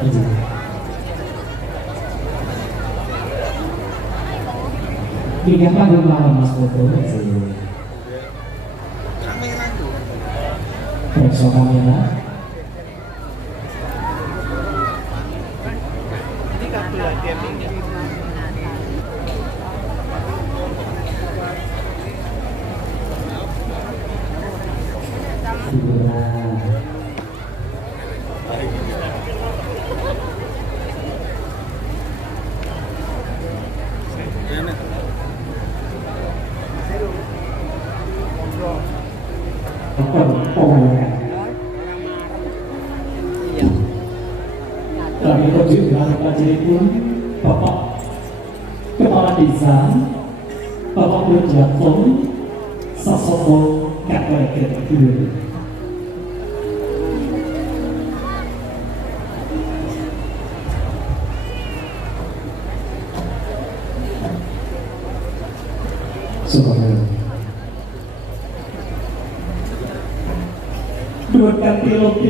Tiga panggung malam Mas Foto. Periksa kamera. Kami terjun dengan pelajaran Bapak Kepala Desa Bapak Berjatun Sasopo Kakweket Dulu. Dua kali lopi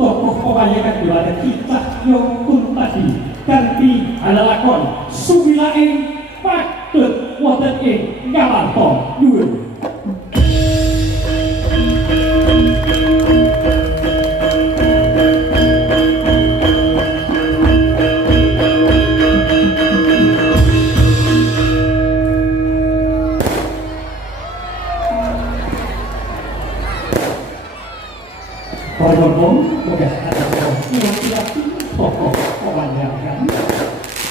tokoh kebanyakan daripada kita yang pun tadi ganti ada lakon sumilaing patut wonten ing Ngamarta Nyuwun. Pergolong udah ada laki-laki tokoh kebanyakan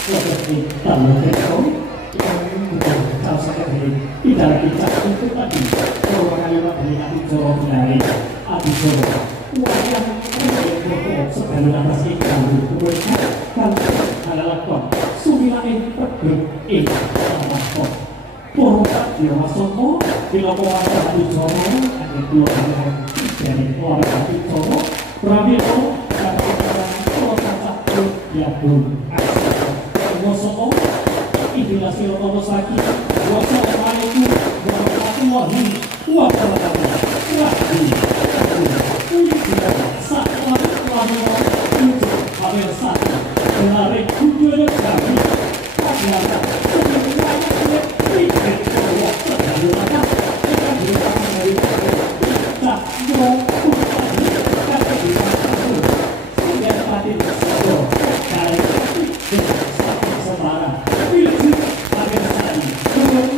seperti tamu tekong yang bukan salah sekali tidak dicap itu tadi perubahan lewat dari Adi Joro dari Adi Joro wayang yang sebelum atas ikan mereka kan adalah kon sumilain pergolong Ngamarta Purwokerto di Masoko di Lamongan Adi Joro ada dua orang dari keluarga Pitoro, Pramilo, dan orang Kota Satu, Yabun, Wosoko, Idilah Silokono Saki, Wassalamualaikum warahmatullahi wabarakatuh. Wahyu, Ujian, Saklar, Pramilo, Ujian, Hamil Satu, Menarik, Kujoyo, Kami, Pagliata, Kujoyo, Tiket, Kujoyo, Terdalulah, Ikan Hilang dari Tak mau kembali kata di matamu sudah tadi saja dari dengan satu sembarang pilih agar tadi turun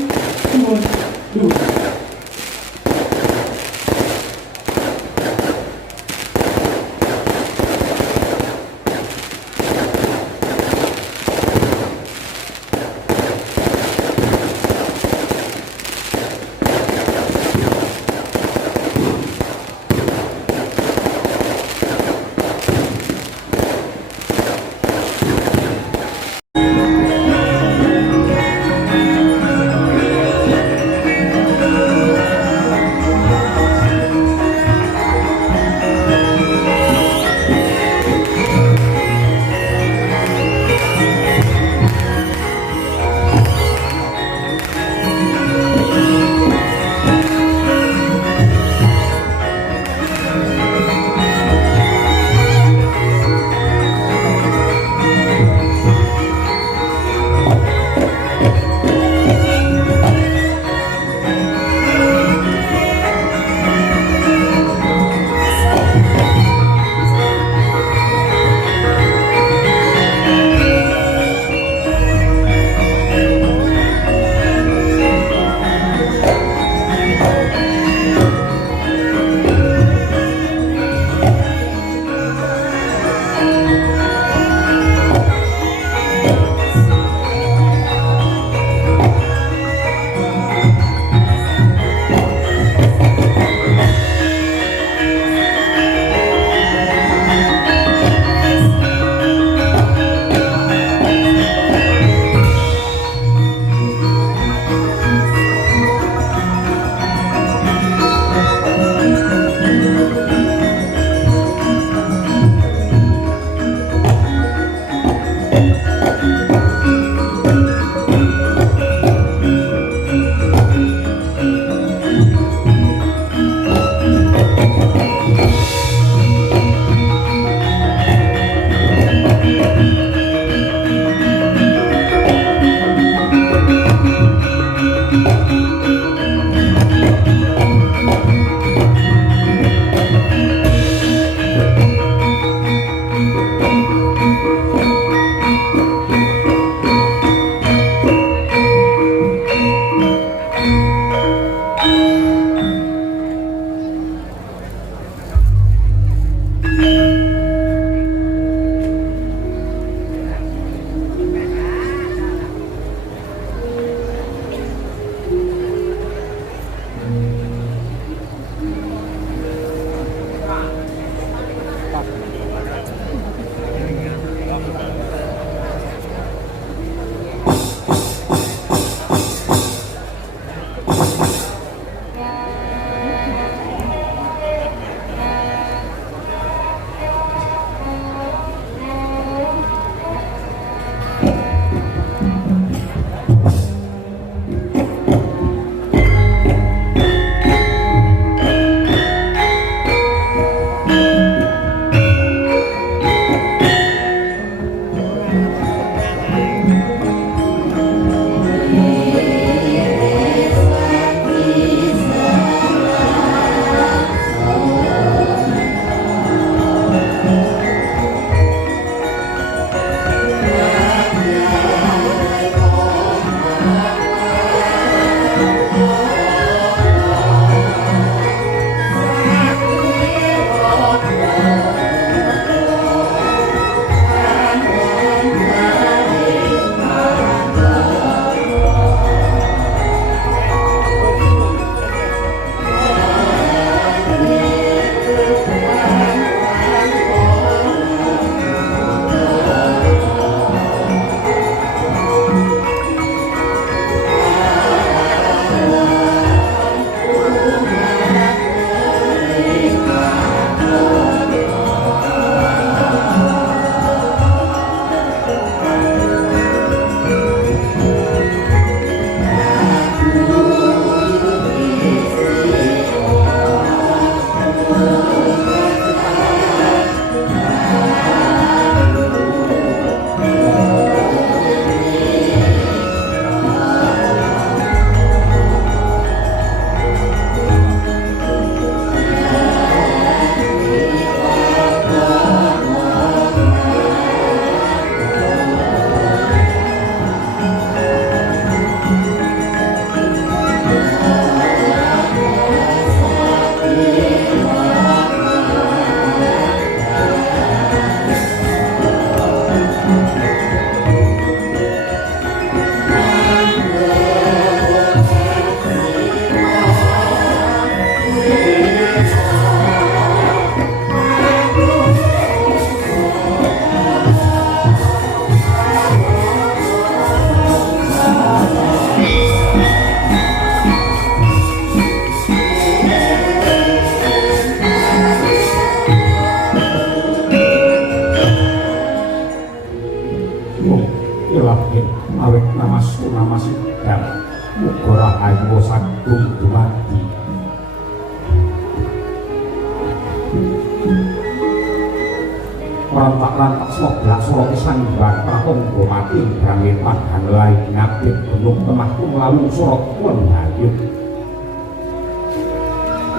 Rantak-rantak sloblak soro pisan mbak pratonggo mati brangin padhan lai ngabit gunung temahku nglawu soro kulon hayut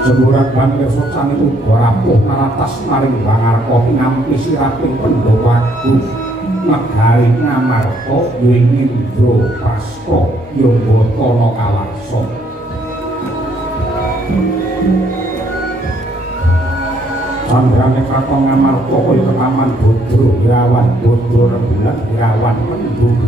semburan banir socan itu rapuh naratas maring bangarko ngampi siraping pendowaku negari ngamarko yuing indro prasko yombo tono kawarso Sandrane kraton ngamarta kaya ketaman bodro irawan bodro rembulan irawan mendung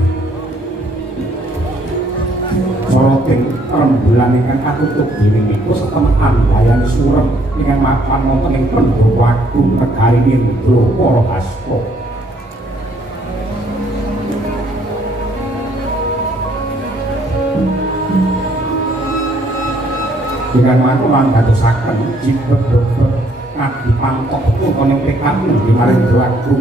soroting rembulan ingkang katutup dening iku setemekan bayani surem ingkang mapan wonten ing Pendowagu negari Indra para hasta ingkang mangku lan dadosaken jibet-bebet adi pangkok koning tekad di maring Doaku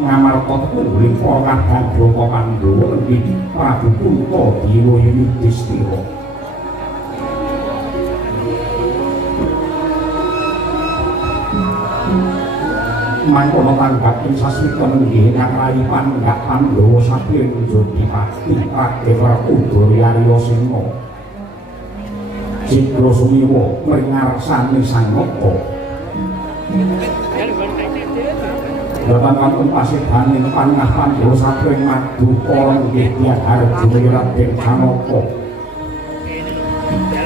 ngamarta tungguling para kadhadra Pandhawa nggih Prabu Puntadewa Yudhistira mangkono tanggap ing sasmita nggih ngrayi panggak Pandhawa saking Jodipati Pradewa Udayarya Sena Cikra Sumiwa mringarsani Sang Naka Bapak wonten pasebaning panah Pandhawa sapring madu para nggih Diaharjuna Raden Janaka.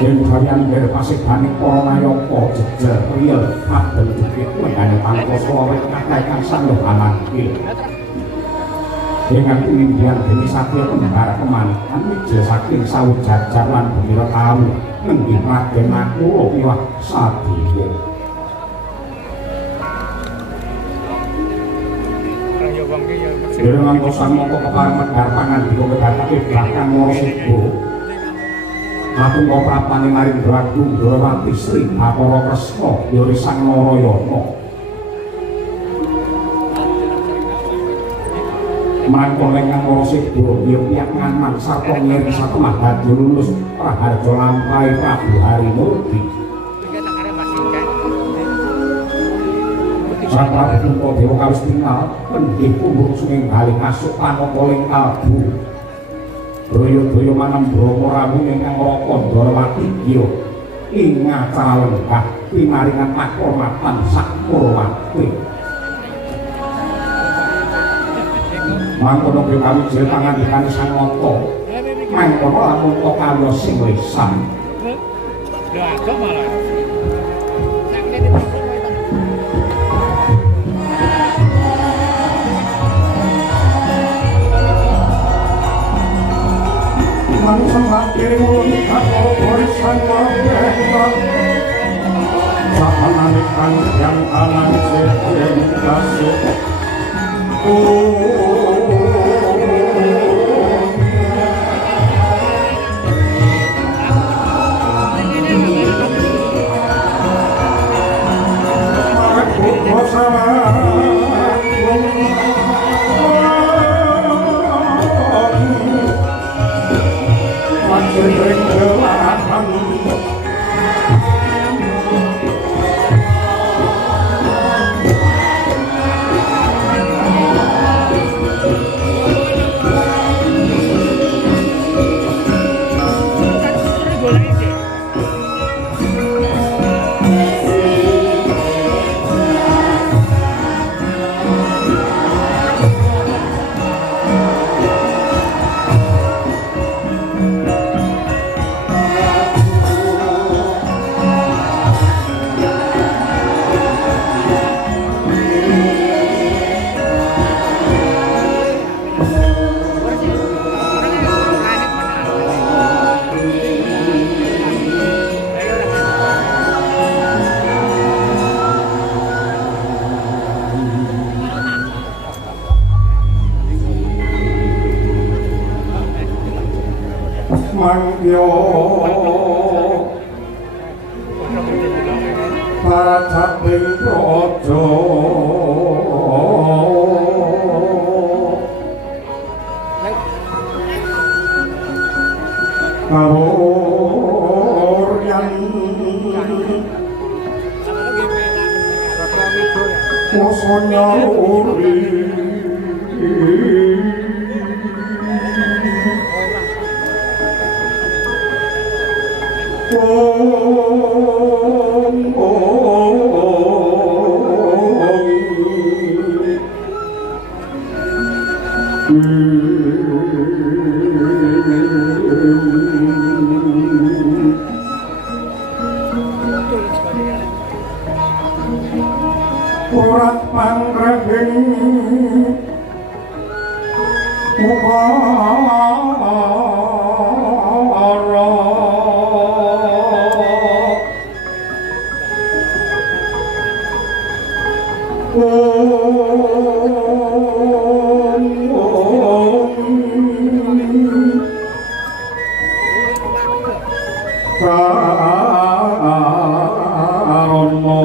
Ing kaliyan der pasebaning para nayaka jejer riyel padhel dikit mengane pangkoso awet kakaikan sanduh amantil. Dengan pengindian demi satya kembar kemantan wijil saking sawujajar lan bumira tahu nenggih Raden Nakula miwah Sadiya. Dene ngantosan mongko kepareng medhar pangandika wedhatake belakang Warasiba. Aku kok prapane maring Prabu Ndrawati Sri Bathara Kresna Yori Sang Narayana. Mangkon ingkang Warasiba ya piyak ngaman sarta ngiri satemah dadi lulus praharja lampahe Prabu Harimurti. Sang Prabu Dewa kawis tinggal pendhih pundhuk suming bali masuk panakaling kalbu. Daya-daya manem Brama rawuh ingkang Raka Ndrawati ya ing acara lenggah pinaringan pakurmatan Sakurwati. Mangkono kawijil pangandikane Sang Nata. Mangkono lamun kaya sing lisan. Lha kok malah Sang kiri mulai kakor borisan wabengkak Sahanani kanjang anan sedeng kasih mangyo pacaping praja kawuryan wasana uri ora pangrehing mukara karono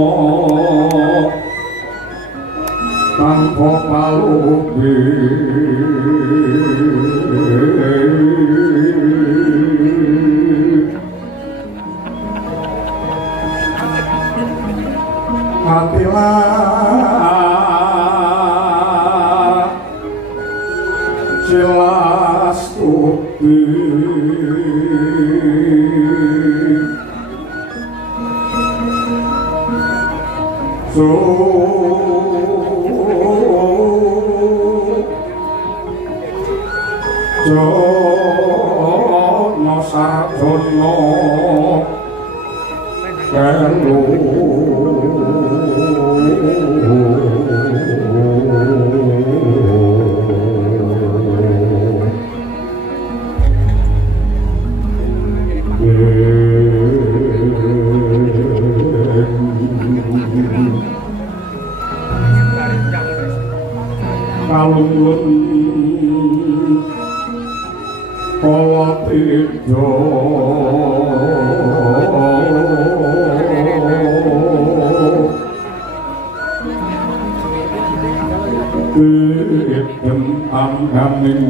tanpa palubi hatilah jelas tuti so kalunggun kala tiga Dem angganing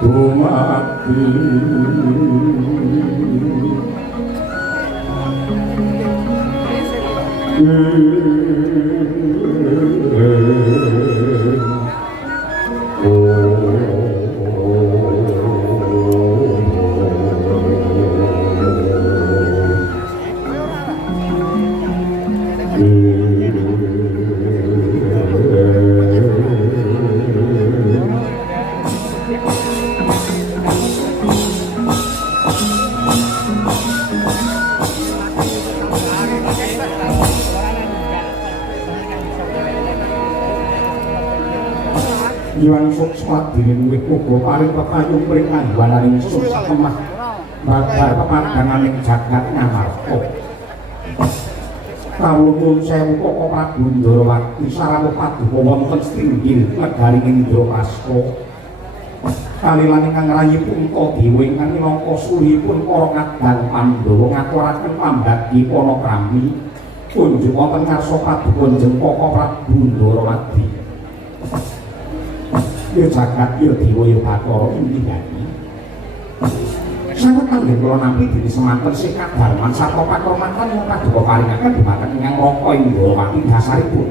dumati Iwan Sukswat dinin wikugo paling pepayung peringan wananing susah kemah bagar pemandanganing jagat ngamarko kawulun sewu koko Prabu Ndorowati saramu paduka wonten stinggil negaring Indrapaska kalilan ingkang rayi punta dewa ingkang minangka suripun para ngadang Pandhawa ngaturaken pambagi panakrami kunjuk wonten ngarsa paduka jeneng koko Prabu Ndorowati ya jagat ya dewa ya Bathara Indihani sanget kangge kula nampi dene semanten sikat darman sarta pakramakan yang paduka paringaken dhumateng ingkang Raka Indrawati dasaripun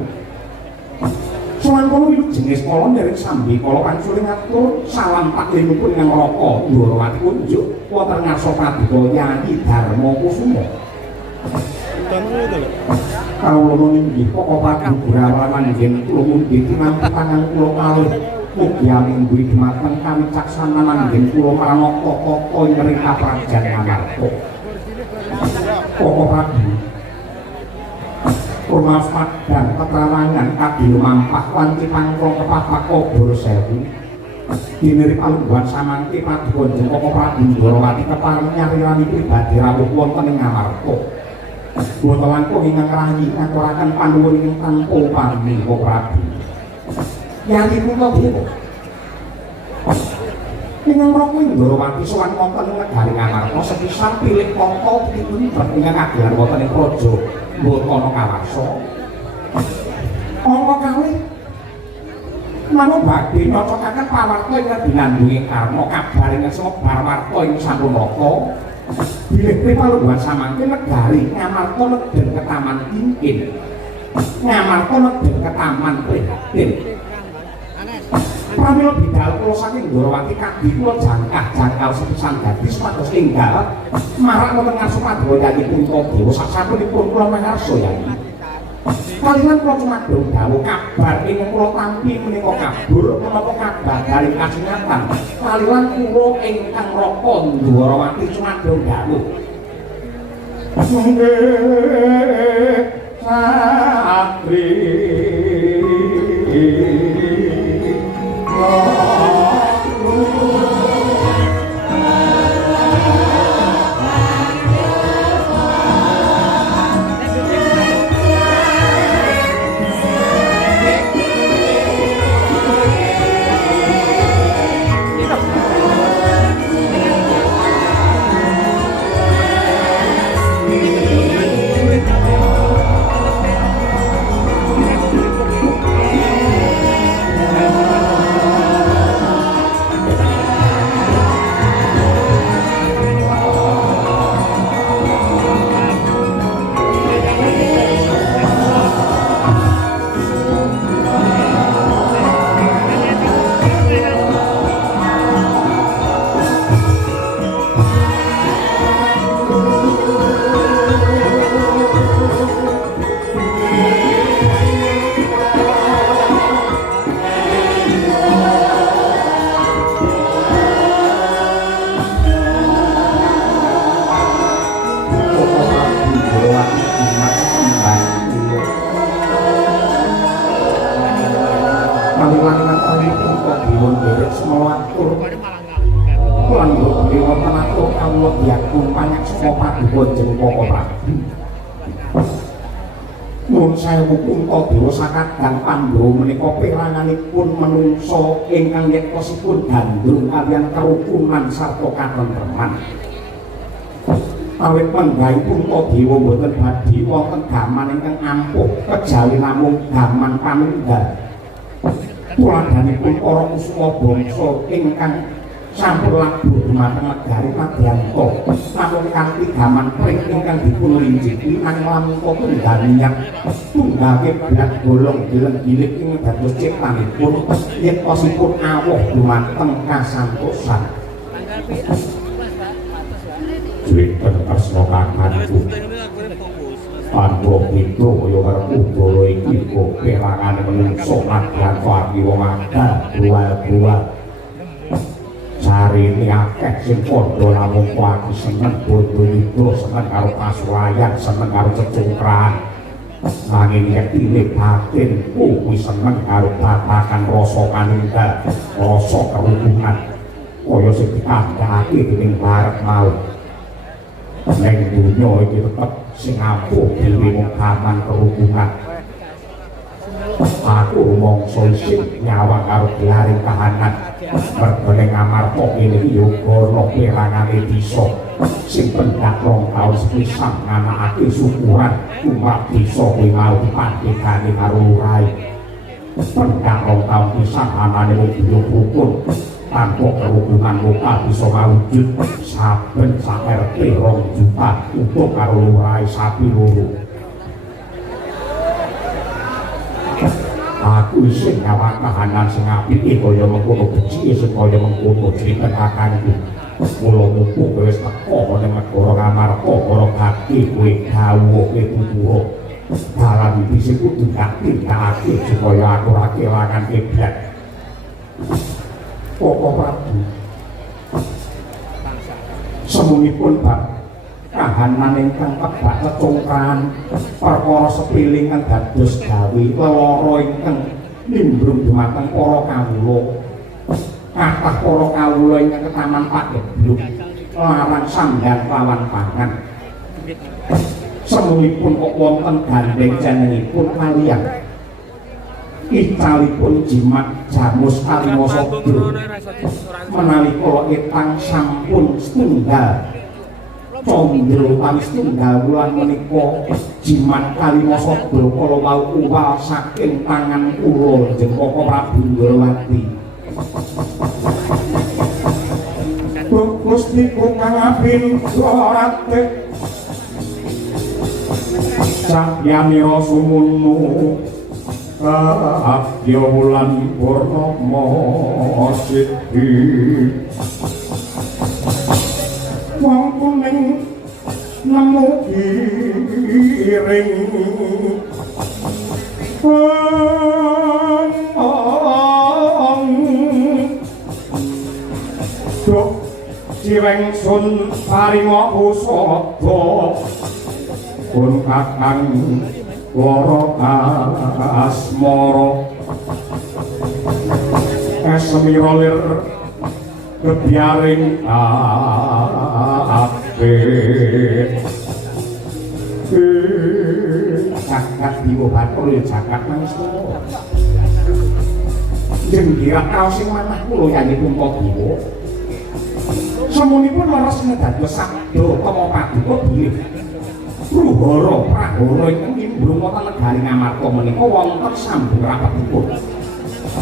sowan kula wilujeng kala nderek sambi kala pancuring atur salam taklimipun ingkang Raka Indrawati kunjuk wonten ngarsa paduka Nyai Darma Kusuma kawula inggih Koko Prabu Gurawani nggih kula mugi tinampi tangan kula kalih mugi amingguhi dhumateng kawicaksanan anggen kula maranata tata nyerita prajan Ngamarta Koko Prabu Purmasmat dan keterangan kadil mampah lan cipangkrong kepapak obor sewu diniri palungguhan samangke paduka jeneng Koko Prabu Ndorowati keparing nyarirani pribadi rawuh wonten ing Ngamarta boten langkung ingkang rayi ngaturaken panuwun ingkang tanpa pami Koko Prabu Yati putra dhewe ingkang Raka Indrawati sowan wonten negari Ngamarta sepisan pilih tata dipun ingkang kagelar wonten ing praja Mbotana Kawarsa angka kalih manut badhe nyocokaken pawarta ingkang dinandungi karma kabar ingkang semebar warta ing sampun raka bilih palungguhan samangke negari Ngamarta nedhen ketaman Ingkin Ngamarta nedhen ketaman Prihatin pramila bidal kula saking Ndorowati kadhi kula jangkah sepisan dadi supados enggal marak wonten ngarsa paduka Yayi Puntadewa sasampunipun kula mangarsa Yayi kaliyan kula cumadong dawuh kabar ingkang kula tampi menika kabur menapa kabar garing kasingatan kaliyan kula ingkang Raka Ndorowati cumadong dawuh Satri Nun sewu Kuntadewa sakadang Pandhawa menika peranganipun manungsa ingkang yektosipun gandrung kaliyan kerukunan sarta katentreman. Awit penggawe Kuntadewa boten badhe wonten gaman ingkang ampuh kejawi namung gaman pamindah. Tuladhanipun para kusuma bangsa ingkang sampun labuh dumateng negari Madyanto namung kanthi gaman pring ingkang dipun linjiki nang lampa tunggal tunggake blak bolong dileng-gilik ing dados ciptanipun yektosipun awuh dumateng kasantosan. Jinten asma kakanku Pandhawa Pitra kaya karo Udara iki kok perangane menungsa Madyanto ati wong akeh buah-buah sarine akeh sing padha namung kuwi seneng bodho seneng karo pasulayan seneng karo cecungkran nanging yektine batin kuwi seneng karo batakan rasa kanunggal rasa kerukunan kaya sing dikandhakake dening barek mau ning dunya iki tetep sing ampuh dhewe mung gaman kerukunan. Aku mongso isih nyawang karo gelaring kahanan mergane ngamarta kene yoga ana perangane disa sing pendak rong taun sepisan nganakake syukuran tumrap disa kuwi mau dipandhegani karo lurahe. Pendak rong taun pisan anane wong rukun tanpa kerukunan lokal bisa mawujud saben sak RT 2 juta utuh karo lurahe sapi loro. Aku isih nyawang kahanan sing apike kaya mengkono becike sing kaya mengkono critakanku. Mula mumpung kowe wis teko ning negara Ngamarta para kaki kowe dawuhke tutura. Dalan iki sing kudu dikake supaya aku ora kelangan kiblat. Koko Prabu. Semunipun bab kahanan ingkang kebak cecungkran perkara sepele ingkang dados gawe lara ingkang nimbrung dumateng para kawula kathah para kawula ingkang ketaman pagebluk larang sandhan lawan pangan semunipun kok wonten gandeng jenengipun kaliyan icalipun jimat jamus Kalimasada menawi kula etang sampun setunggal Condro utawi setunggal wulan menika jimat Kalimasada kala wau uwal saking tangan kula Jengkaka Prabu Ndrawati. Gusti kang abin rate sayanira sumunu abya wulan purnama sidhi wong kuning nemu giring dok jiweng sun paringa usada pun kakang lara asmara semira lir kebiaring apik jagat diwa batur ya jagat mangsa jenggirak kaos sing manah kula yanyi Kuntadewa semunipun leres dados sabda kama paduka bilih Ruhara Prahara ingkang nimbrung wonten negari Ngamarta menika wonten sambung rapetipun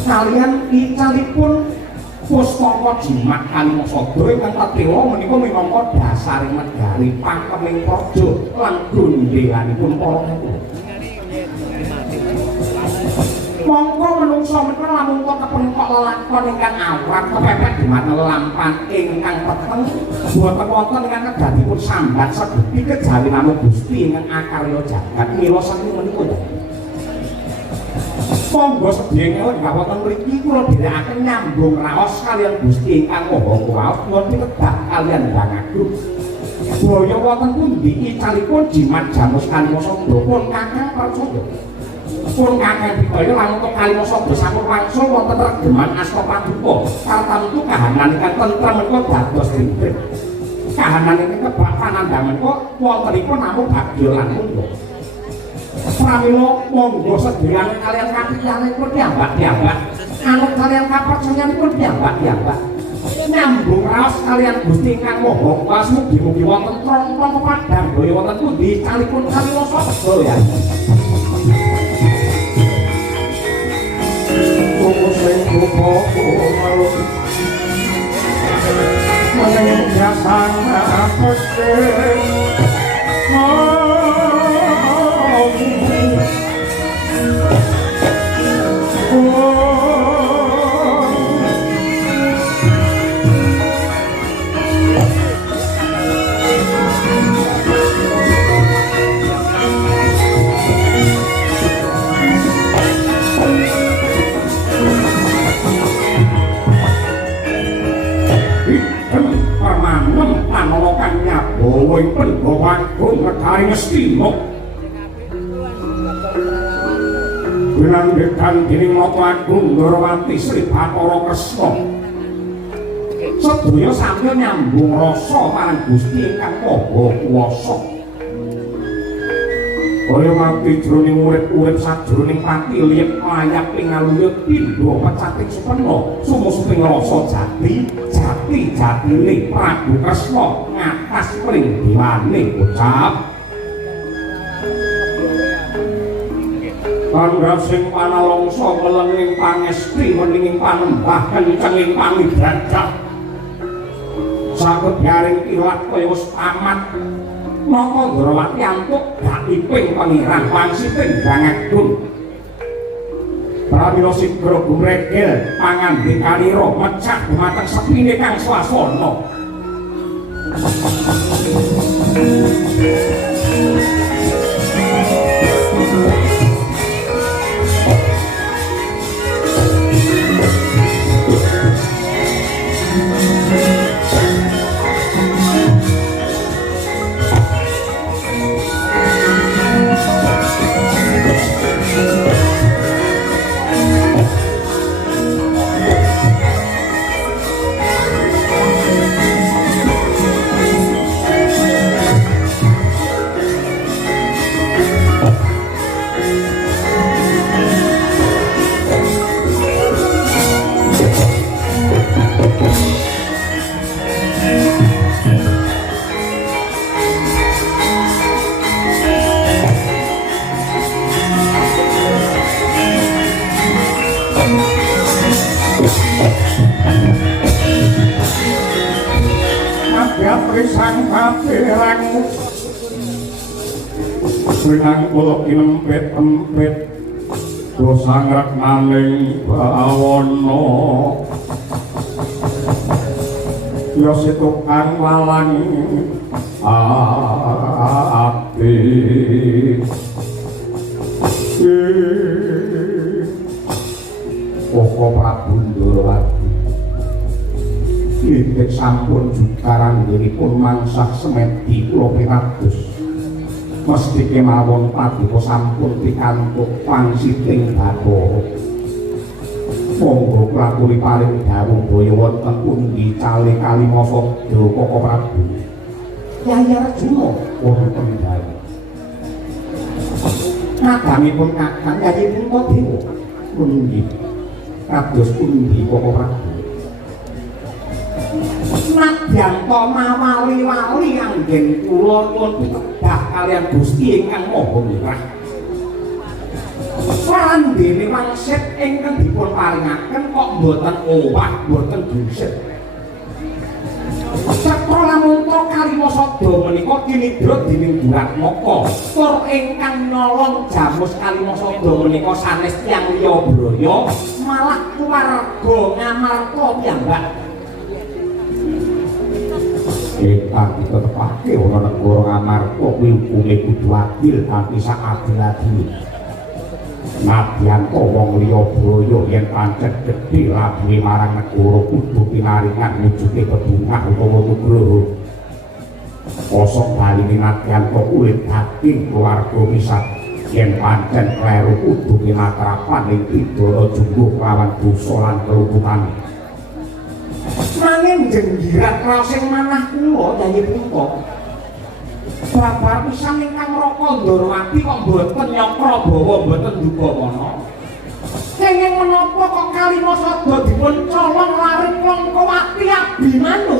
kaliyan icalipun Pustaka jimat Kalimasada ingkang kadewa menika minangka dasaring negari pakeming praja lan gondhelanipun para kawula. Monggo menungsa menika lamun kepengkok lelakon ingkang awrat kepepet dumateng lampan ingkang peteng boten wonten ingkang kedadipun sambat sedepi kejawi namung Gusti ingkang akarya jagat mila saking menika. Monggo sedhenge nggih wonten mriki kula dherekaken nyambung raos kaliyan Gusti ingkang Maha Kuwasa kula pitedah kaliyan Hyang Agung. Boyo wonten pundi icalipun jimat jamus Kalimasada pun kakang percaya. Pun kakang bidaya lamun Kalimasada sampun wangsul wonten regeman asta paduka. Kartantu kahanan ingkang tentrem menika dados rintik. Kahanan ingkang kebak panandhamen kok wontenipun namung bagya lan mundha. pramila monggo sedherek kalian kapiyanipun piyambak-piyambak anut kalian kapercayanipun piyambak-piyambak nyambung raos kalian Gusti ingkang Maha Kuwasa mugi-mugi wonten trompong pepadang daya wonten pundi calipun kaliwasa sedaya sing rupa maluk meneng jasang apeke Boy pendoan pun ngekari ngestimok bilang dekan dining Loto Agung Ndarawanti Sri Bathara Kresna sedaya sampeyan nyambung rasa marang Gusti ingkang Maha Kuwasa kaya mati jroning urip-urip sajroning pati liyep layak pingaluyut pindha pecating supena sumusuping rasa jati-jatine Prabu Kresna ngatas pring diwane ucap Pandra sing panalongsa melenging pangesti meninging panembah kencenging pamidrajat saged yaring ilat kaya wis amat napa Ndrawati antuk gak iping pangirang pangsiting bangetung pramila sigra gumregel pangandikanira mecah dumateng sepine kang swasana Sang kapirang Senang kula kinempet-empet dosa ngrak maning bawana ya situkang walang ati Koko Prabu Ndrawati Inggih sampun jukaran nggihipun mangsah semedi kula pinados. Mesti kemawon paduka sampun pikantuk pangsiting Bathara. Monggo klaturi paring dawuh daya wonten pundi cale kalimasa Koko Prabu. Yai Arjuna wonten dawuh. Nadamipun kakang Yai Puntadewa pundi kados pundi Koko Prabu. Nadyan to mawali-wali anggen kula nyuwun pitedah kalian Gusti ingkang Maha Mirah. Pandene wangsit ingkang dipun paringaken kok mboten owah, mboten buset. Sekolah munta Kalimasada menika kinidra dening Duratmaka. Tur ingkang nolong Jamus Kalimasada menika sanes tiyang liya braya malah keluarga Ngamarta piyambak. Kita tetepake ana negara Ngamarta kuwi hukume kudu adil kanthi sak adil-adile. Nadyan to wong liya braya yen pancet gedhe labune marang negara kudu pinaringan wujude bebungah utawa nugroho. Kosok baline nadyan to urip daging keluarga misat yen pancen kleru kudu pinatrapan ing pidana jumbuh lawan dosa lan kelumpuhan. Nanging jenggirat raos sing manah kula Yai Punta Babar pisan ingkang Raka Ndorowati kok mboten Nyakrabawa mboten Dugawana. Kenging menapa kok Kalimasada dipun colong lari Plangkawati Abimanyu?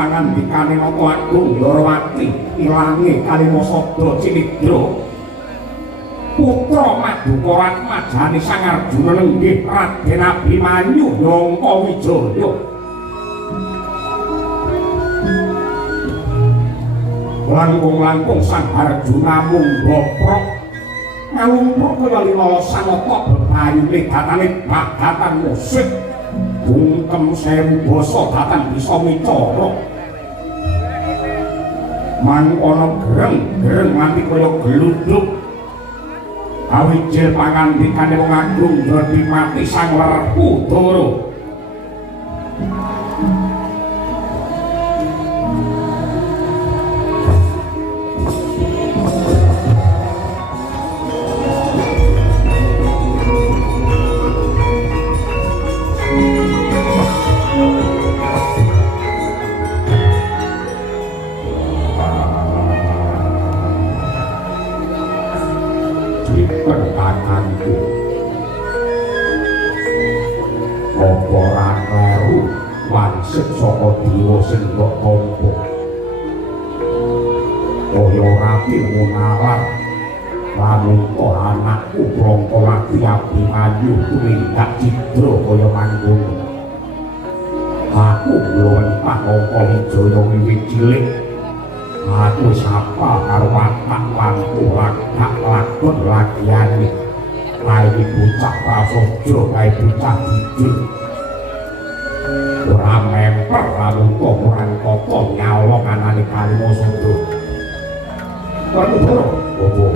Pangandikane Nata Agung Ndorowati ilange Kalimasada Cinidra putra Madukara majane Sang Arjuna nenggih Raden Abimanyu Nyangka Wijaya langkung-langkung Sang Arjuna mung boprok ngalumpruk kaya lila sanata bebayune datane bagatan musik bungkem sewu basa datang bisa micara mangkono gereng nganti kaya gluduk awijil pangandikane wong agung dadi mati Sang Werkudara pertahanku apa ora kleru wansik saka dewa sing mbok tampa kaya rapi munalar lamun anakku Plangkawati Abimanyu tumindak cidra kaya mangkono aku luwih Plangka Wijaya wiwit cilik aku sapa karo watak lampu lagak lakon lagiane kae bocah prasaja kae bocah didik ora memper lamun koran kota nyalong anane Kalimasada Werkudara opo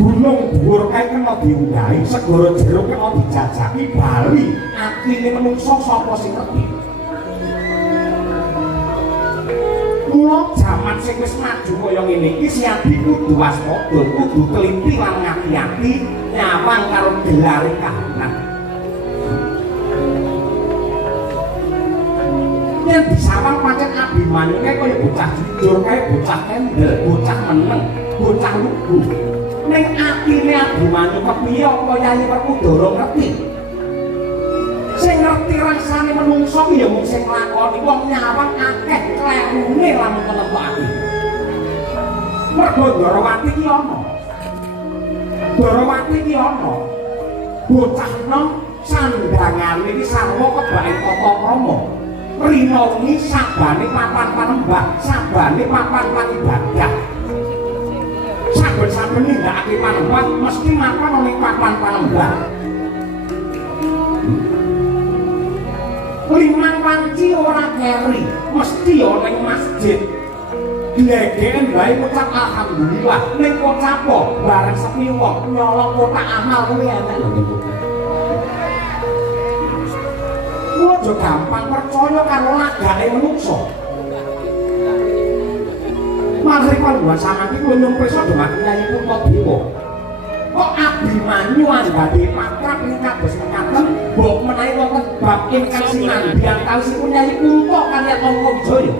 gunung dhuwur kae kena diundhahi segara jero kena dijajaki bali atine menungso sapa sing ngerti kula jaman sing wis maju kaya ngene iki siabi kudu waspada kudu teliti lan ngati-ati nyawang karo gelare kahanan yen disawang pancen Abimanyu kaya bocah jujur kaya bocah kendel bocah meneng bocah lugu ning atine Abimanyu kepiye apa Yayi Werkudara ngerti sing ngerti rasane menungso ya mung sing lakoni wong nyawang akeh klerune lamun kelebake mergo Ndorowati ki ana Ndorowati ki ana bocah nom sandangane iki sarwa kebake tata krama rina wengi sabane papan panembah sabane papan pangibadah saben-saben nindakake panembah mesti mapan ning papan panembah limang panci ora keri mesti ana ing masjid glegeken bae ngucap alhamdulillah ning kocap bareng sepi wong nyolong kotak amal kuwi enak aja gampang percaya karo lagake manungsa mari kula sampeyan iki nyumpesa dhumateng Yayi Puntadewa kok Abimanyu andhane patrap ing kados mekaten mbok menawi wonten bab ingkang sinambian kalisipun Yayi Punta kaliyan Plangka Wijaya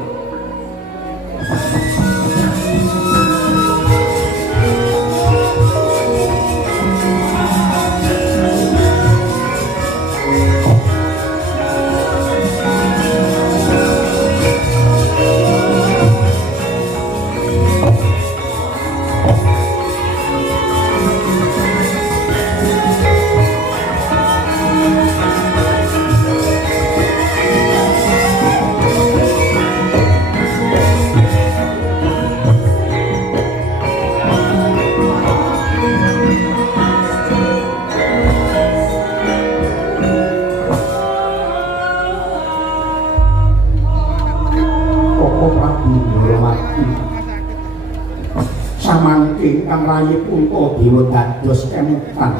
samangke ingkang rayi punta dewa dados kemutan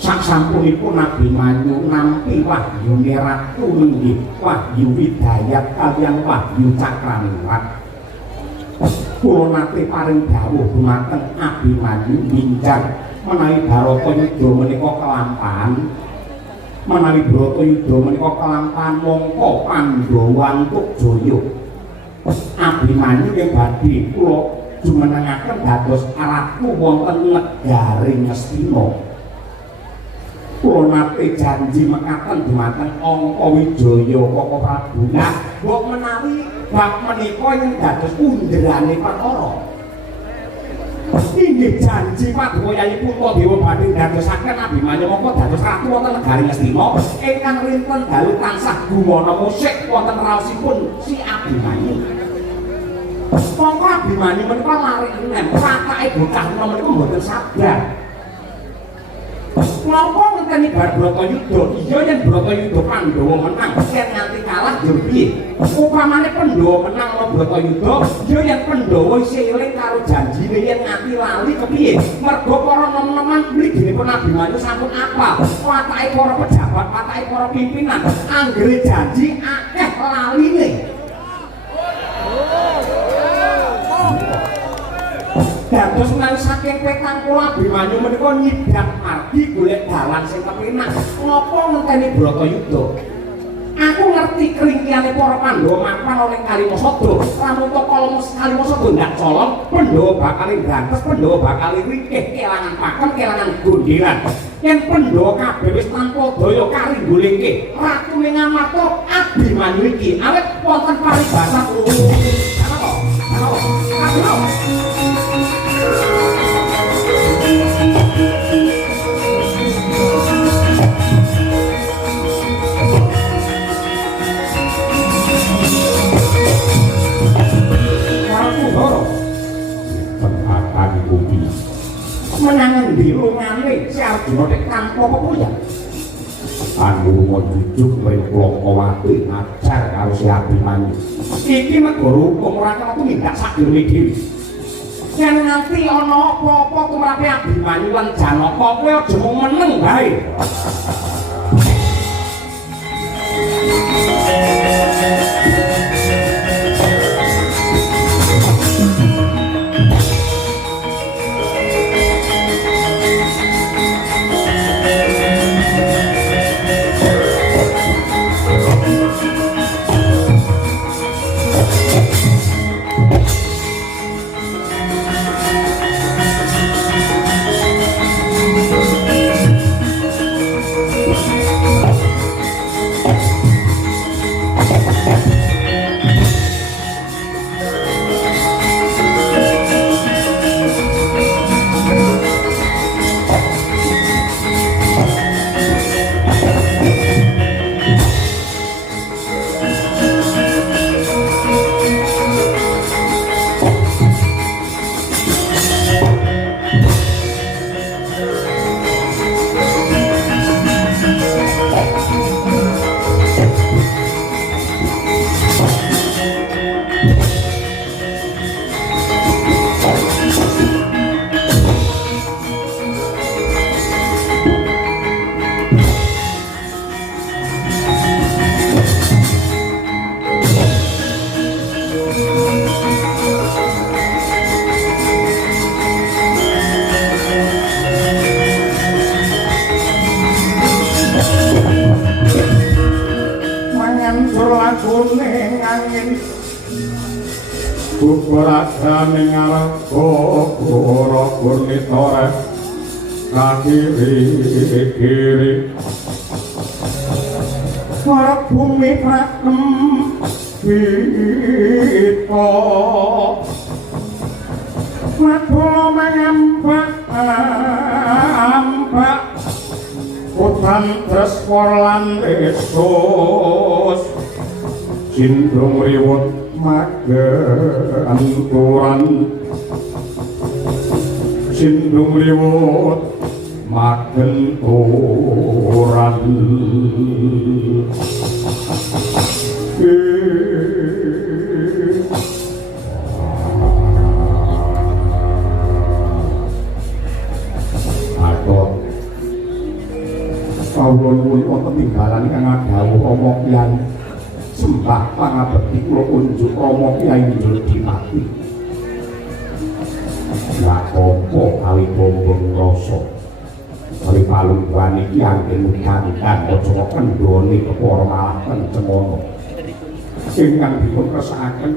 saksampunipun Abimanyu nampi wahyune ratu inggih Wahyu Widayat kaliyan Wahyu Cakraningrat kula nate paring dawuh dumateng Abimanyu binjang menawi Bharatayuda menika kelampahan menawi Bharatayuda menika kelampahan mongko Pandhawa antuk jaya Abimanyu ing badhe kula jumenengaken dados ratu wonten negari Ngastina kula nate janji mekaten dumateng Angka Wijaya Kaka Prabu nah mbok menawi bab menika ing dados underane perkara inggih janji Paduka Yayi Puntadewa badhe dadosaken Abimanyu mongko dados ratu wonten negari Ngastina ingkang rinten dalu tansah gumana musik wonten raosipun si Abimanyu mongko Abimanyu menika lari enem patake bocah menika mboten sabar Napa ngenteni bar Bratayuda iya yen Bratayuda Pandhawa menang yen nganti kalah yo piye upamane Pandhawa menang lan Bratayuda yo yen Pandhawa isih eling karo janjine yen nganti lali kepiye mergo para nom-noman mliginipun Abimanyu sampun apal watake para pejabat watake para pimpinan anggere janji akeh laline dados menawi saking petang kula Abimanyu menika nyidhak margi golek dalan sing kepenak ngapa ngenteni Bratayuda aku ngerti keringkiane para Pandhawa mapan ning Kalimasada lamun to Kalimasada ndak colong Pandhawa bakal ngrantes Pandhawa bakal rikih kelangan pakem kelangan gondhelan yen Pandhawa kabeh wis tanpa daya karinggulingke ratune Ngamarta Abimanyu iki awet wonten paribasan menangan di rungane si Arjuna nek tanpa pepuyan anu jujuk mring Lokawati ngajar karo si Abimanyu iki negara hukum ora kena tumindak sadurunge dhewe yen nganti ana apa-apa tumrape Abimanyu lan Janaka kowe aja mung meneng bae Bukurasane ngarep ora kurnitore kakiri para bumi prakem kita madula manyambak ambak utan treswar lan esus sindung riwut magenturan sindung liwut magenturan ngabekti kula unjuk Rama Kyai Jodimati. Lah apa kali bombong rasa. Kali palungguhan iki anggen mudan-mudan aja kendhone kepara malah pencemono. Ingkang dipun kersakaken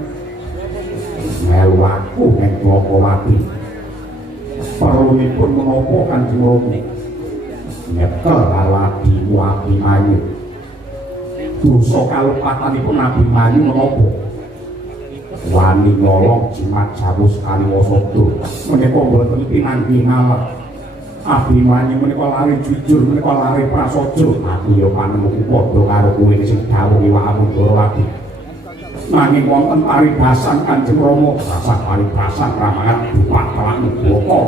melu aku ing Lokowati. Perlunipun menapa Kanjeng Rama? Nyekel karo Abimanyu. Dosa kalupatanipun Abimanyu menapa? Wani nolong jimat jawus kaliwasada menika boten pinanggi ngaler. Abimanyu menika lari jujur, menika lari prasaja. Aku ya panemu padha karo kowe sing dawuh iwakmu Ndorowati. Nanging wonten paribasan Kanjeng Rama, rasa paribasan ramangan dupat kelak Boko.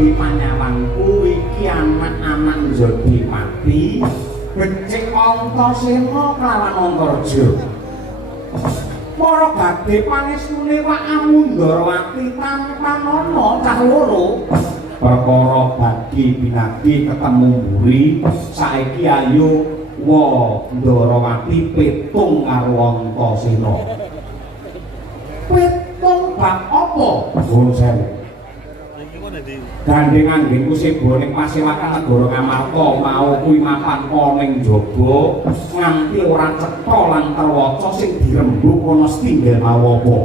dadi panyawang kuwi iki anak-anak jadi mati becik Antasena kelawan Antarja para badhe pangestune wak Amundrawati tanpa ana cah loro perkara badhe pinagi ketemu mburi saiki ayo Ndrawati petung karo Antasena petung bab apa ngono sewu gandengan nggih kusebo ning pasewakan negara Ngamarta mau kuwi mapan ning jaba nganti ora cetha lan terwaca sing dirembug ana setinggal mau apa.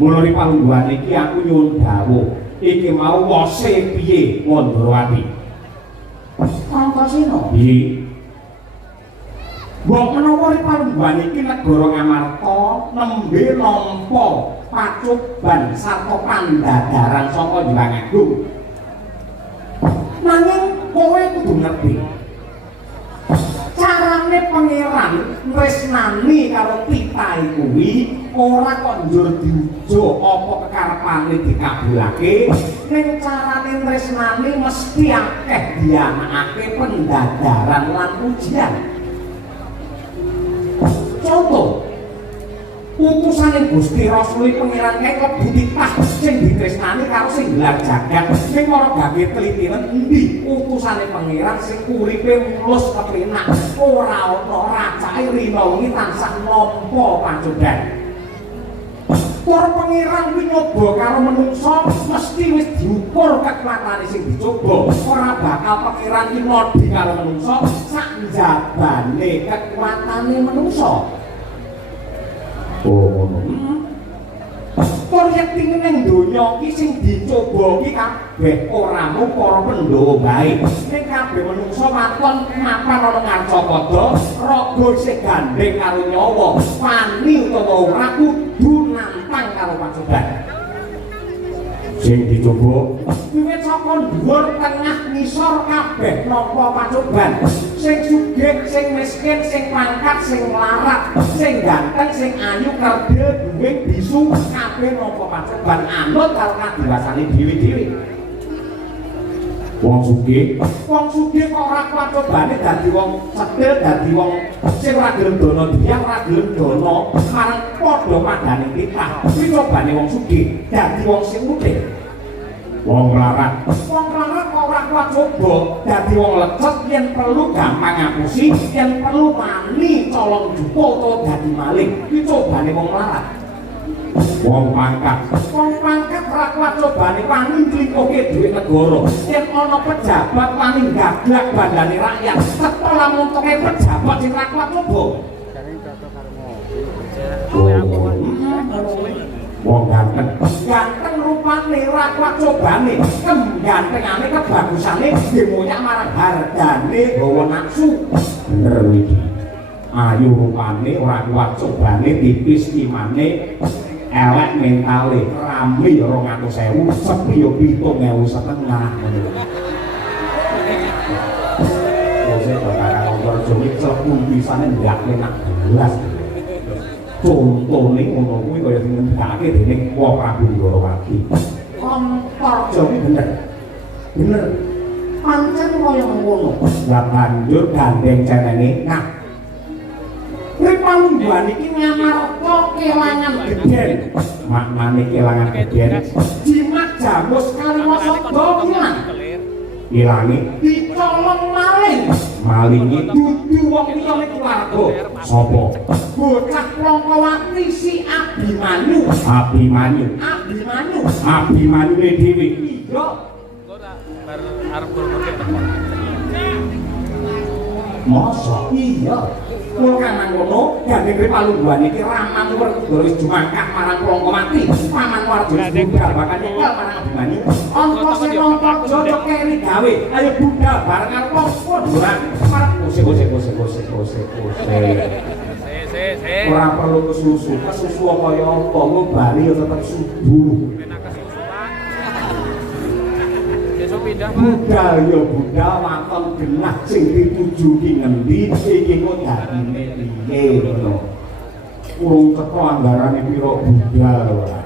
Mula ri palungguhan iki aku nyuwun dawuh iki mau wose piye Ndrawati. Antasena piye? Mbok menawa ri palungguhan iki negara Ngamarta nembe nampa pacoban sarta pandhadharan saka Hyang Agung. Nanging kowe kudu ngerti. Carane pangeran tresnani karo titahe kuwi ora kok njur diujo apa kekarepane dikabulake, ning carane tresnani mesti akeh dianakake pendhadharan lan ujian. Contoh utusane Gusti Rasul pangeran kaya butitah sing ditresnani karo sing gelar jagat sing ora gawe telitian endi utusane pangeran sing uripe mulus kepenak ora ana racake rina wengi tansah nampa pacoban. Para pangeran kuwi nyoba karo manungsa mesti wis diukur kekuatane sing dicoba. Ora bakal pangeran iki nodi karo manungsa sak njabane kekuatane manungsa. Oh ngono. Proyek ning donya iki sing dicoba iki kabeh ora mung para Pandhawa bae. Ning kabeh manungsa maton mapan ana Ngarcapada, raga isih gandeng karo nyawa. Wani utawa ora kudu nantang karo pacoban. Sing dicoba wiwit saka dhuwur tengah ngisor kabeh nampa pacoban. Sing sugih, sing miskin, sing pangkat, sing larat, sing ganteng, sing ayu, kerja, duwe, bisu, kabeh nampa pacoban anut karo kadiwasane dhewe-dhewe. Wong sugih kok ora pacobane dadi wong setil, dadi wong sing ora gelem dono diam, ora gelem dono marang padha padane titah. Kuwi cobane wong sugih dadi wong sing mutih. Wong larat kok ora kuat coba dadi wong lecet yen perlu gampang ngapusi, yen perlu mani colong jupo utawa dadi maling. Kuwi cobane wong larat. Wong pangkat ora kuat cobane wani nglingkuke dhuwit negara. Yen ana pejabat wani gaglak bandane rakyat, tetep lamun toke pejabat sing ora kuat coba. Wong ganteng rupane ora kuat cobane, kegantengane kebagusane demonya marang hargane bawa nafsu. Bener iki. Ayu rupane ora kuat cobane, tipis imane, elek mentale, rame 200.000, sepi yo 7.500 ngono. Ose bakal Antarja iki clepung pisane ndak enak belas. Contone ngono kuwi kaya sing ngendikake dening Prabu Ndrawati. Antarja iki bener. Pancen kaya ngono. Lah banjur gandeng cenenge. Nah, Ripalungguhan iki Ngamarta kelangan gedhen. Maknane kelangan gedhen jimat jamus kaliwasada ilang. Ilange dicolong malinge dudu wong liyane keluarga. Sapa? Bocah Plongkowati si Abimanyu dhewe. Iya. Arep gorong-gorong temen. Masa iya. Mula kan ngono, gandeng Ripalungguhan iki raman wis jumangkah marang Plongkowati. Paman Warjuna budal bakal nyekel marang Abimanyu. Antasena Antarja keri gawe. Ayo budal bareng karo Plongkowati. Marang kose. Ora perlu kesusu kaya apa, ngobari ya tetep subuh. Budal ya budal waton genah sing dituju ki ngendi iki kok dadine piye ngono. Urung teko anggarane pira budal wae.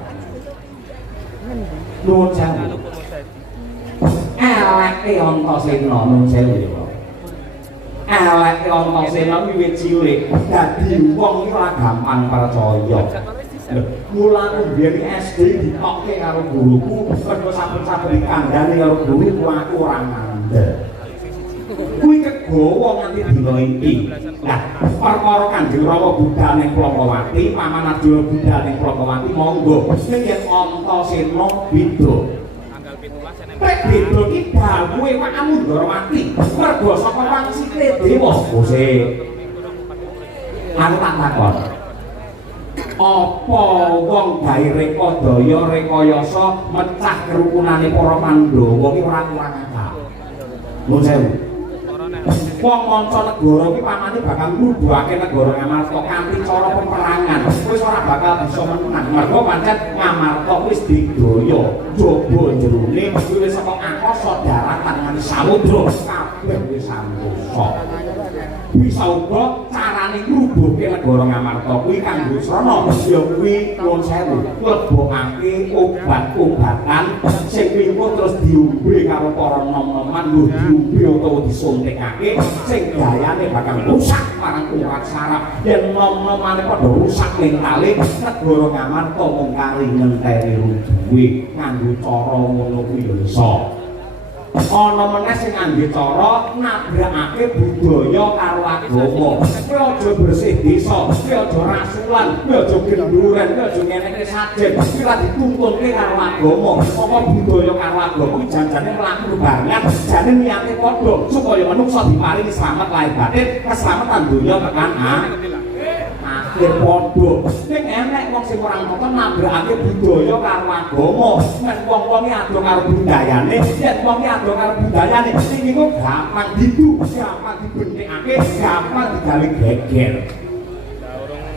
Nuwun sewu. eleke Antasena nun sewu ya. Eleke Antasena wiwit cilik dadi wong iki ora gampang percaya. Mula biyen SD ditokke karo guruku, mergo saben-saben kandhane karo guruku aku ora ngandel. Kuwi kegowo nganti dina iki. Lah, perkara Kanjeng Rama budal ning Plongkowati, Paman Arjuna budal ning Plongkowati monggo. Ning yen Antasena beda. Nek beda iki dawuhe Pak Amundharawati, mergo saka wangsite dewa. Sik. Aku tak takon. Apa wong gawe rekodaya rekayasa mecah kerukunane para Pandhawa iki ora kurang akal. Nuwun sewu. Wong manca negara iki pamane bakal ngrubuhake negara Ngamarta kanthi cara peperangan. Wis ora bakal bisa menang. Mergo pancen Ngamarta wis digaya jaba jerone wis saka angkasa daratan nganti samudra kabeh wis samrusa. Bisa uga carane ngrubuhke negara Ngamarta kuwi kanggo srana ya kuwi nuwun sewu lebokake obat-obatan sing minggu terus diombe karo para nom-noman lho diombe utawa disuntikake sing gayane bakal rusak marang urat saraf yen nom-nomane padha rusak mentale negara Ngamarta mung kali ngenteni duwe nganggo cara ngono kuwi ya iso. Ana meneh sing ngangge cara nabrakake budaya karo agama. Kowe aja bersih desa, kowe aja rasulan, kowe aja genduren, kowe aja ngeneke sajen. Kowe ora dituntunke karo agama. Apa budaya karo agama kuwi janjane mlaku banget, jane niate padha supaya manungsa diparingi slamet lahir batin, keselamatan donya tekan akhir padha. Ning enek wong sing ora ngoten nabrakake budaya karo agama. Nek wong-wong iki ado karo budayane, yen wong iki ado karo budayane, iki kok gampang didu, gampang dibentekake, gampang digawe geger.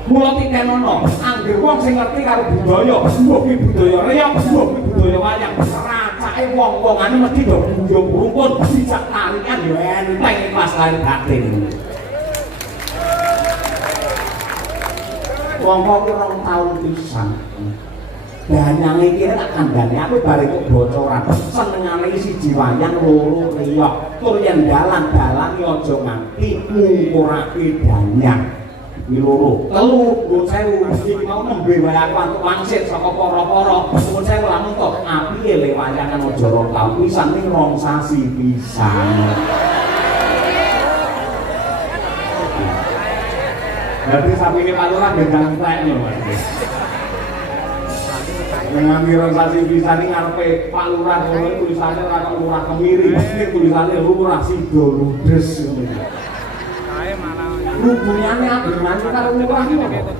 Mula titenono, anggere wong sing ngerti karo budaya, mbuh ki budaya reog, mbuh ki budaya wayang, racake wong-wongane mesti do bunjung rukun, dijak tarikan yo enteng ikhlas lahir batin. Wong-wong ki 2 taun pisan. Danyang iki tak kandhane aku bare kok bocoran. Senengane siji wayang loro riyok. Tur yen dalan-dalan ki aja nganti ngungkurake danyang. Iki loro. Telu nuwun sewu iki mau nembe wayang antuk wangsit saka para-para. Nuwun sewu lamun to apike le wayangan aja 2 taun pisan ning 2 sasi pisan. Berarti sapi ini Pak Lurah gendang kita ini loh. Dengan mironsasi bisa ini ngarepe Pak Lurah ini tulisannya orang Lurah Kemiri. Ini tulisannya Lurah Sido Ludes. Hubungannya dengan kita Lurah ini apa?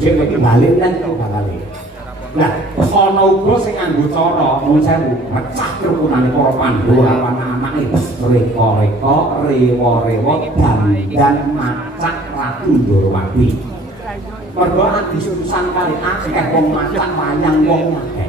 Jadi balik dan coba balik. Nah, ana uga sing nganggo cara nuwun sewu mecah kerukunane para Pandhawa anak-anake reka-reka rewa-rewa dan macak Ratu Ndorowati. Mergo disusun kali akeh wong macak wayang wong akeh.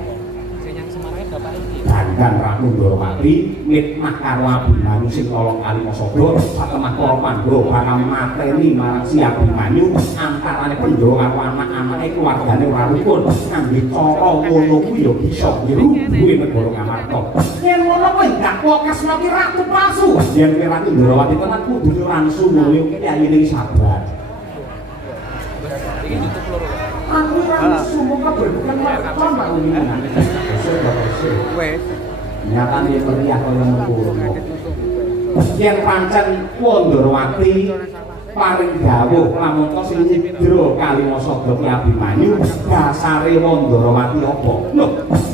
Dan Ratu Ndorowati mitmah karo Abimanyu sing tolong Kalimasada satemah para Pandhawa bakal mateni marang si Abimanyu antarane Pandhawa karo anak-anake keluargane ora rukun ngangge cara ngono kuwi ya bisa ngrubuhi negara Ngamarta. Yen ngono kuwi gak kok kasmati ratu palsu. Yen Ratu Ndorowati tenan kudu ransu ngono iki ayine sabar. Aku ransu mung berbukan macam ini. Wes nyatane meriah kaya mengkono. Yen pancen Ndorowati paring dawuh lamun to sing nyidra Kalimasada ki Abimanyu dasare Ndorowati apa? Lho,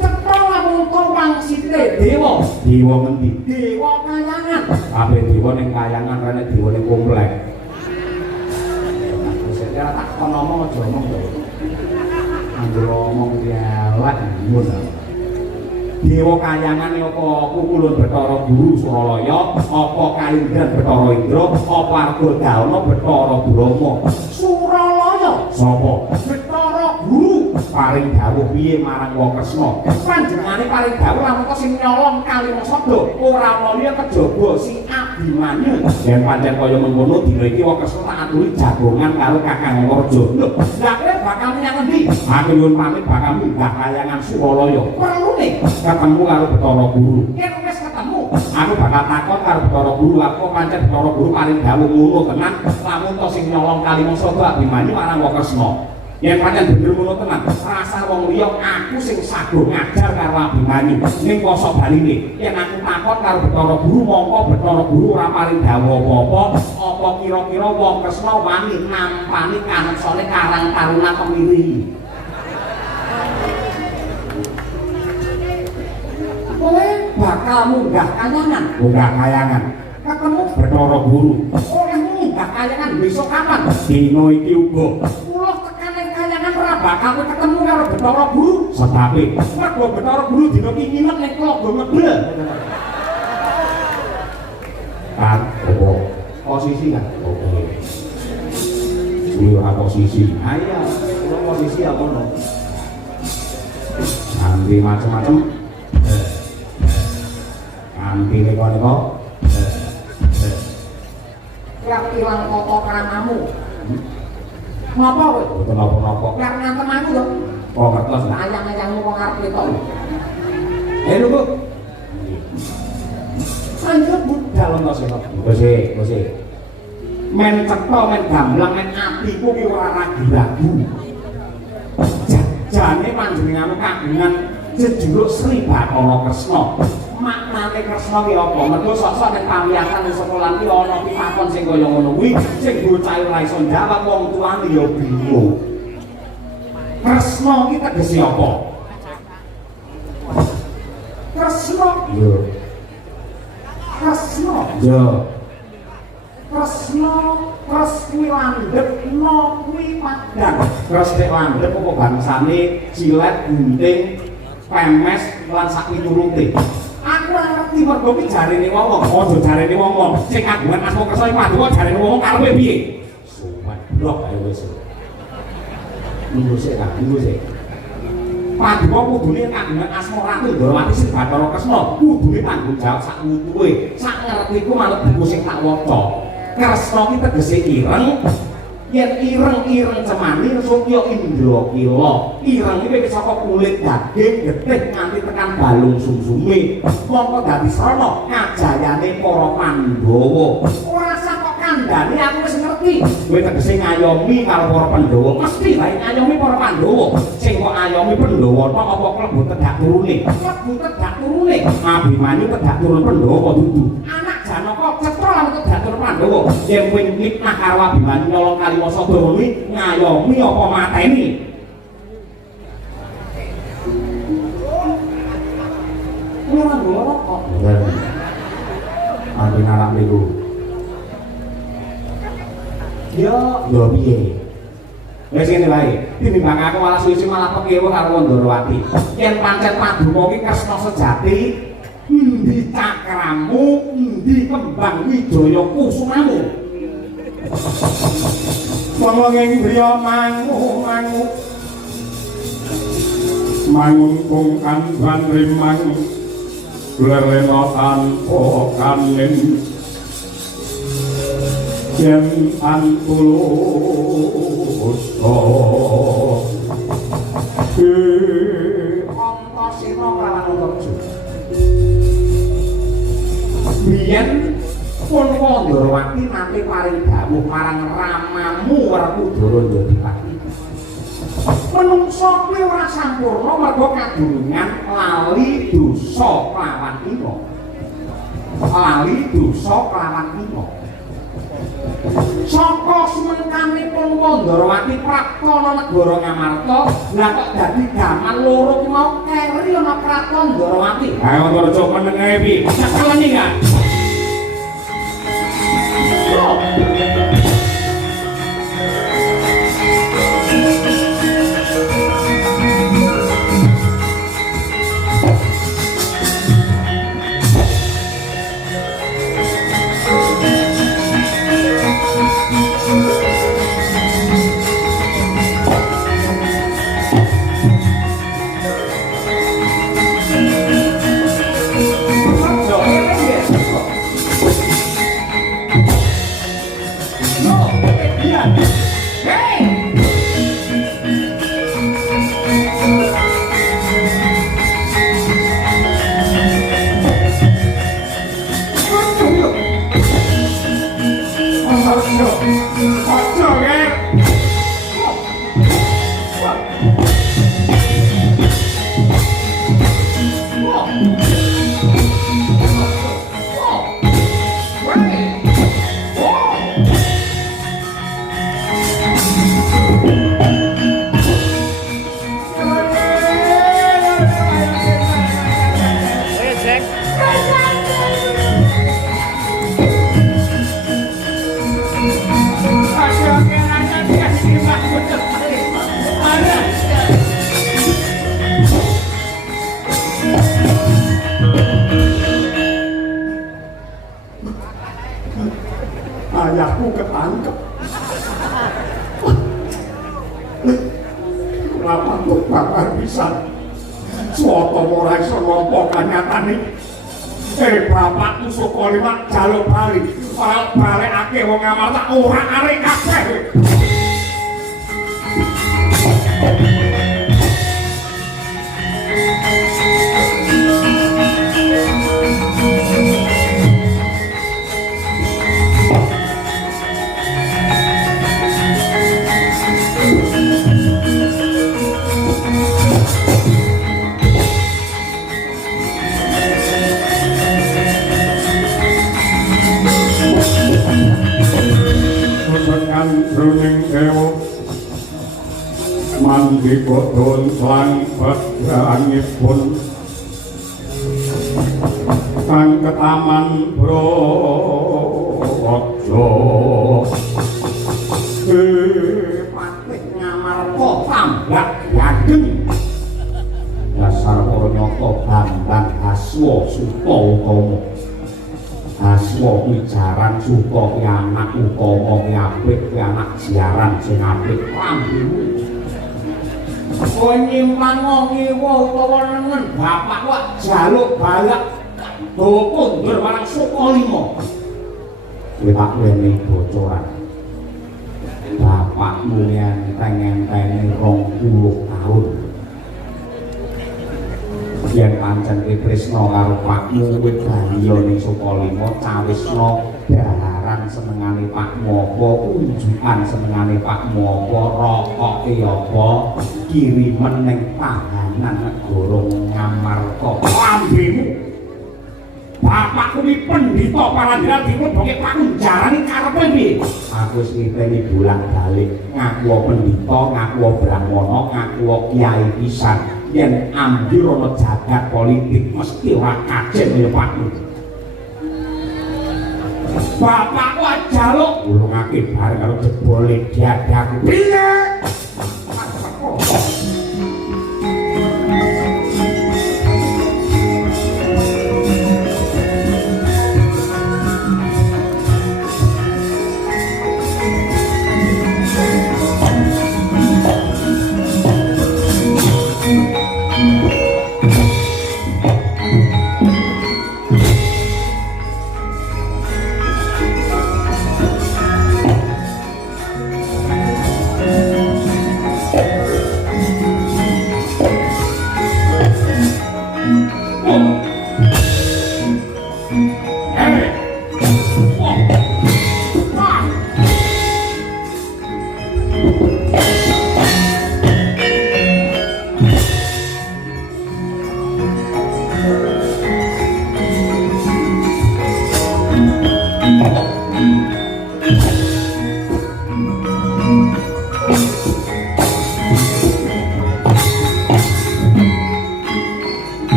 cetha lamun to wangsite dewa. Dewa ngendi? Dewa kayangan. Kabeh dewa ning kayangan rene dewa ning komplek. Wis ora tak kon ngomong aja ngomong to. Anggere ngomong dialek ngono. Dewa kayangan apa Kukulun Bathara Guru Suralaya, apa Kaindran Bathara Indra, apa Argadana Bathara Brahma. Suralaya sapa? Bathara Guru paring dawuh piye marang Wong Kresna. Panjenengane paring dawuh lamun sing nyolong Kalimasada ora mulya kejaba si Abimanyu. Yen pancen kaya mengkono dina iki Wong Kresna tak aturi jagongan karo Kakang Raja. Lho, lah kowe bakal menyang endi? Aku nyuwun pamit bakal munggah kayangan Suralaya. Perlune ketemu karo Bathara Guru. Yen wis ketemu, Aku bakal takon karo Bathara Guru, aku pancen Bathara Guru paling dawuh ngono tenan, lamun to sing nyolong Kalimangsa Abimanyu marang Wong Kresna. Yen pancen bener ngono tenan, rasa wong liya aku sing sago ngajar karo Abimanyu ning poso baline. Yen aku takon karo Bathara Guru, mongko Bathara Guru ora paling dawuh apa-apa, apa kira-kira Wong Kresna wani nampani kaneksane Karang Taruna Kemiri. Kowe bakal munggah kayangan, ketemu Bathara Guru. Ora munggah kayangan besok kapan? Dino iki uga. Kula tekaning kayangan ora bakal ketemu karo Bathara Guru. Sebabe mergo Bathara Guru dino iki nginep ning Tlaga Ngebleh. Kan opo? Posisi kan? Oke. Kuwi ora posisi. Ayo, kula posisi apa ngono. Nanti macam-macam. Nanti nek-nek ilang kota kramamu. Ngapa kowe? Mboten napa-napa. Karep ngantem aku lho. Oh, ngertos. Ayang-ayangmu kok arep ketok. Lho, Bu. Anjir budal ono sing. Wis. Men cetha, men gamblang, men atiku ki ora ragu-ragu. Jane panjenenganmu kagungan jejuluk Sri Bathara Kresna. Maknane Kresna ki apa? Mergo sosok ning pawiyatan ning sekolah ki ana pitakon sing kaya ngono kuwi, sing bocah ora iso njawab, wong tuane ya bingung. Kresna ki tegese apa? Kresna. Yo. Kresna. Yo. Kresna, Kresni landhep, no kuwi padang. Kresni landhep apa bangsane cilet, gunting, pemes lan sak miturute. Aku ora ngerti mergo ki jarene wong, aja jarene wong. Sing kagungan asma Kresna iku kok jarene wong karepe piye? Sumat blok ae wis. Minggu sik. Paduka kudune kagungan asma Ratu Ndrawati Sri Bathara Kresna, kudune tanggung jawab sak wutuhe. Sak ngertiku manut buku sing tak waca. Kresna ki tegese ireng. Yen ireng cemani Sukya Indra Kila. Ireng iki wis saka kulit daging getih nganti tekan balung sumsume. Mongko dadi srana kajayane para Pandhawa. Ora saka kandhane aku wis ngerti. Kowe tegese ngayomi karo para Pandhawa. Mesti wae ngayomi para Pandhawa. Sing kok ayomi Pandhawa tok apa klebu tedak turune? Klebu tedak turune. Abimanyu tedak turun Pandhawa dudu. Anak Janaka cetha lan tedak turun Pandhawa. Yen kowe nikmah karo Abimanyu nyolong Kalimangsa kuwi ngayomi apa mateni? Ora ngono kok. Ati narak niku. Yo piye? Wis ngene wae. Tinimbang aku malah suwi malah pekewo karo Ndrawati. Yen pancen Paduka ki Kresna sejati, endi cakramu, endi kembang wijaya kusumamu? Wong ing griya mangun kung kanban rimang lerena tanpa kanin yen antulus Antasena kelawan Antarja biyen pun Ndrawati nate paring dawuh marang ramamu Werkudara Ndadipati. Menungsa kuwi ora sampurna mergo kadurungan lali dosa kelawan ira. Saka sumengkanipun Ndrawati praktana negara Ngamarta, lah kok dadi gaman loro ki mau keri ana praktana Ndrawati. Ayo Antarja menengae piye? Sakalane gak? pisan. Swata ora iso nampa kanyatane. Bapakku Sukalima jaluk bali. Ora balekake wong Amarta ora arek kabeh. Runing ewo mandi bodol lan badrangipun kang ketaman brojo patik ngamarta tambak yadeng dasar para nyata Bambang Aswa Suta Utama Aswa kuwi jaran Suta kuwi anak utama kuwi apik kuwi anak siaran sing apik lambemu kowe nyimpang ngewo utawa nengen bapak kok jaluk balak do kondur marang Sukalima kowe tak wene bocoran bapakmu ngenteng-ngenteni 20 tahun yen pancen Trisna karo pakmu kowe baliya ning Sukalima cawisna daharan senengane pakmu apa unjukan senengane pakmu apa rokoke apa kirimen ning tahanan negara Ngamarta lambemu bapakku iki pendhita Palandiran dipunboke pakmu jarane karepe piye aku wis ngiteni bolak-balik ngaku pendhita ngaku brahmana ngaku kiai pisan yen ambil ana jagat politik mesti ora kajen kaya pakmu. Bapakku jaluk ulungake bareng karo jebole diadaku. Piye?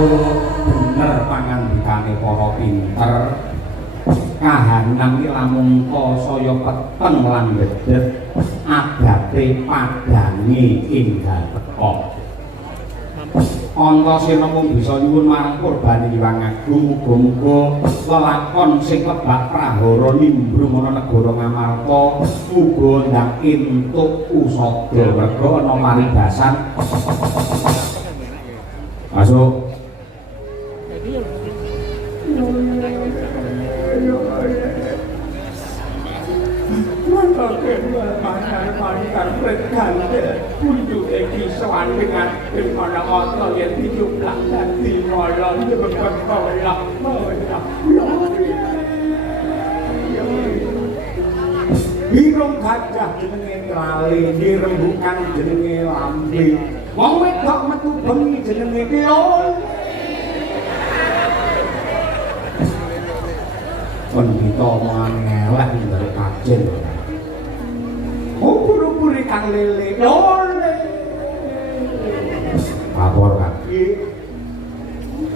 bener pangandikane para pinter kahanan iki lamun saya peteng lan gedhet adate padange enggal teka Antasena mung bisa nyuwun marang Purbani Hyang Agung muga-muga lelakon sing kebak prahara nimbrung ana negara Ngamarta muga ndang entuk usada merga ana paribasan masuk Mantan berganda untuk ekiswan dengan dimana otot yang dijumlah dan dimolong berkolak Hirung gajah jenenge trali, dirembukan jenenge lambe. Wong wedok metu bengi jenenge keol. Pendhita mangeleh dari kajen. Ubur-ubur kang lele lole. Lapor kaki.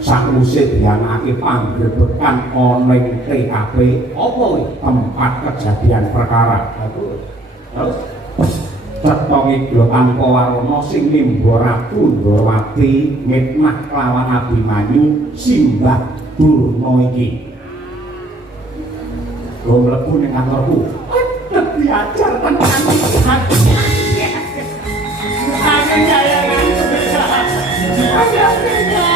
Sakwise dianakake panggrebekan ana ing TKP apa tempat kejadian perkara. Terus cetha ngidul tanpa warna sing nimba Ratu Ndrawati mitnah kelawan Abimanyu simbah Durna iki. Go mlebu ning kantorku. Diajar tentang ini. Aku